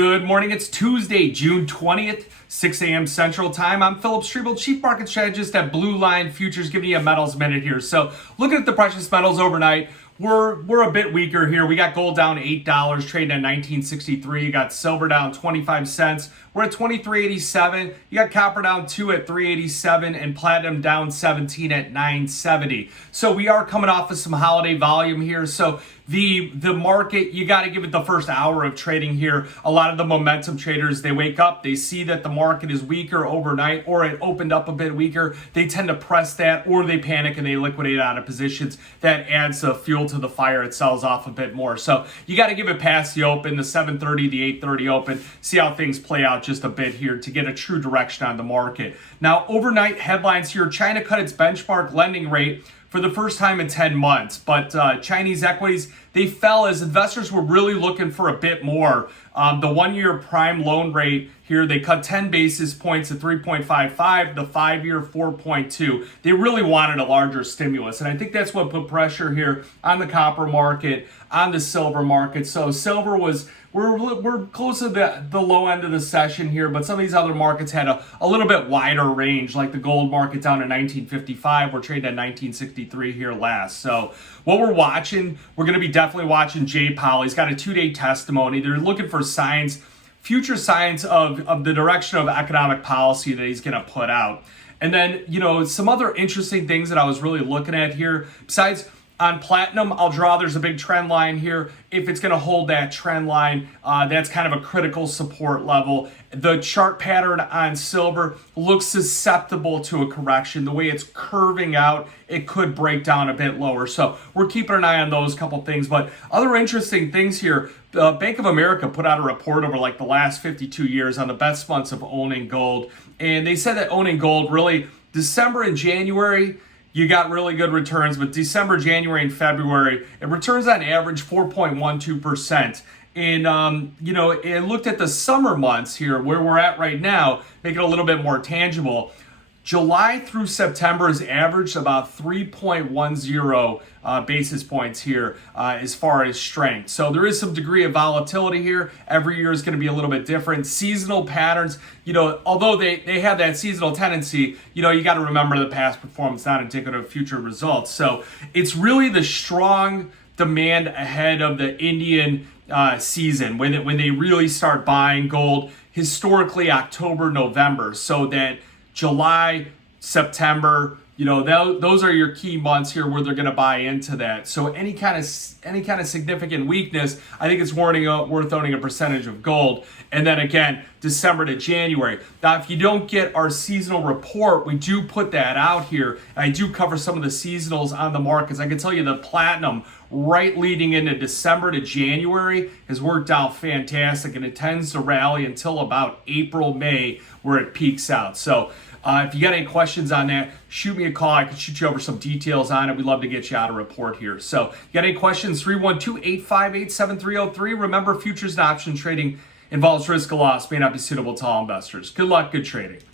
Good morning. It's Tuesday, June 20th, 6 a.m. Central Time. I'm Philip Streible, Chief Market Strategist at Blue Line Futures, giving you a metals minute here. So looking at the precious metals overnight, we're a bit weaker here. We got gold down $8, trading at 1963. You got silver down 25 cents. We're at 23.87. You got copper down 2 at 3.87 and platinum down 17 at 9.70. So we are coming off of some holiday volume here. So the market, you got to give it the first hour of trading here. A lot of the momentum traders, they wake up, they see that the market is weaker overnight or it opened up a bit weaker. They tend to press that, or they panic and they liquidate out of positions. That adds fuel to the fire. It sells off a bit more. So you got to give it past the open, the 7:30, the 8:30 open, see how things play out just a bit here to get a true direction on the market. Now, overnight headlines here: China cut its benchmark lending rate for the first time in 10 months. But Chinese equities, they fell as investors were really looking for a bit more. The one-year prime loan rate here, they cut 10 basis points to 3.55, the 5-year 4.2. They really wanted a larger stimulus. And I think that's what put pressure here on the copper market, on the silver market. So silver was, we're close to the low end of the session here, but some of these other markets had a little bit wider range, like the gold market down to 1955. We're trading at 1963 here last. So what we're watching, we're going to be definitely watching Jay Powell. He's got a 2-day testimony. They're looking for signs, future signs of the direction of economic policy that he's going to put out. And then, some other interesting things that I was really looking at here, besides on platinum, I'll draw, there's a big trend line here. If it's going to hold that trend line, that's kind of a critical support level. The chart pattern on silver looks susceptible to a correction. The way it's curving out, it could break down a bit lower. So we're keeping an eye on those couple things. But other interesting things here, Bank of America put out a report over like the last 52 years on the best months of owning gold. And they said that owning gold, really, December and January, you got really good returns, but December, January, and February, it returns on average 4.12%. And, it looked at the summer months here, where we're at right now, make it a little bit more tangible. July through September is averaged about 3.10 basis points here as far as strength. So there is some degree of volatility here. Every year is going to be a little bit different. Seasonal patterns, although they have that seasonal tendency, you got to remember the past performance, not indicative of future results. So it's really the strong demand ahead of the Indian season when they really start buying gold, historically October, November, so that July, September, those are your key months here where they're going to buy into that. So any kind of significant weakness, I think it's worth owning a percentage of gold. And then again, December to January. Now, if you don't get our seasonal report, we do put that out here. And I do cover some of the seasonals on the markets. I can tell you the platinum right leading into December to January has worked out fantastic, and it tends to rally until about April, May, where it peaks out. So if you got any questions on that, shoot me a call. I can shoot you over some details on it. We'd love to get you out a report here. So you got any questions, 312-858-7303. Remember, futures and option trading involves risk of loss, may not be suitable to all investors. Good luck, good trading.